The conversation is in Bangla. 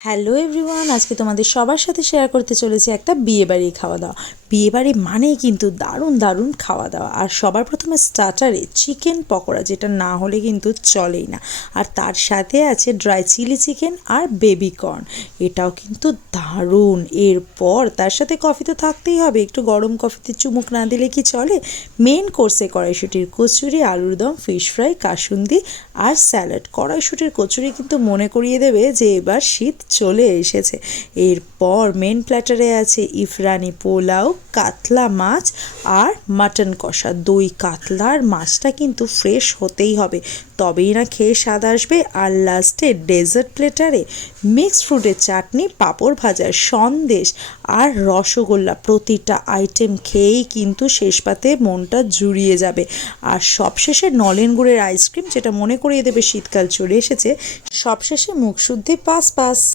হ্যালো এভরিওয়ান, আজকে তোমাদের সবার সাথে শেয়ার করতে চলেছি একটা বিয়েবাড়ির খাওয়া দাওয়া। বিয়েবাড়ি মানেই কিন্তু দারুণ দারুণ খাওয়া দাওয়া। আর সবার প্রথমে স্টার্টারে চিকেন পকোড়া, যেটা না হলে কিন্তু চলেই না। আর তার সাথে আছে ড্রাই চিলি চিকেন আর বেবি কর্ন, এটাও কিন্তু দারুণ। এরপর তার সাথে কফি তো থাকতেই হবে, একটু গরম কফিতে চুমুক না দিলে কি চলে। মেন কোর্সে কড়াইশুঁটির কচুরি, আলুর দম, ফিশ ফ্রাই, কাসুন্দি আর স্যালাড। কড়াইশুঁটির কচুরি কিন্তু মনে করিয়ে দেবে যে এবার শীত চলে এসেছে। এরপর মেন প্ল্যাটারে আছে ইফরানি পোলাও, কাতলা মাছ আর মাটন কষা। দই কাতলার মাছটা কিন্তু ফ্রেশ হতেই হবে, তবেই না খেয়ে স্বাদ আসবে। আর লাস্টে ডেজার্ট প্লেটারে মিক্সড ফ্রুটের চাটনি, পাঁপড় ভাজা, সন্দেশ আর রসগোল্লা। প্রতিটা আইটেম খেয়েই কিন্তু শেষ পাতে মনটা জুড়িয়ে যাবে। আর সবশেষে নলেন গুড়ের আইসক্রিম, যেটা মনে করিয়ে দেবে শীতকাল চলে এসেছে। সবশেষে মুখশুদ্ধি পাস পাস।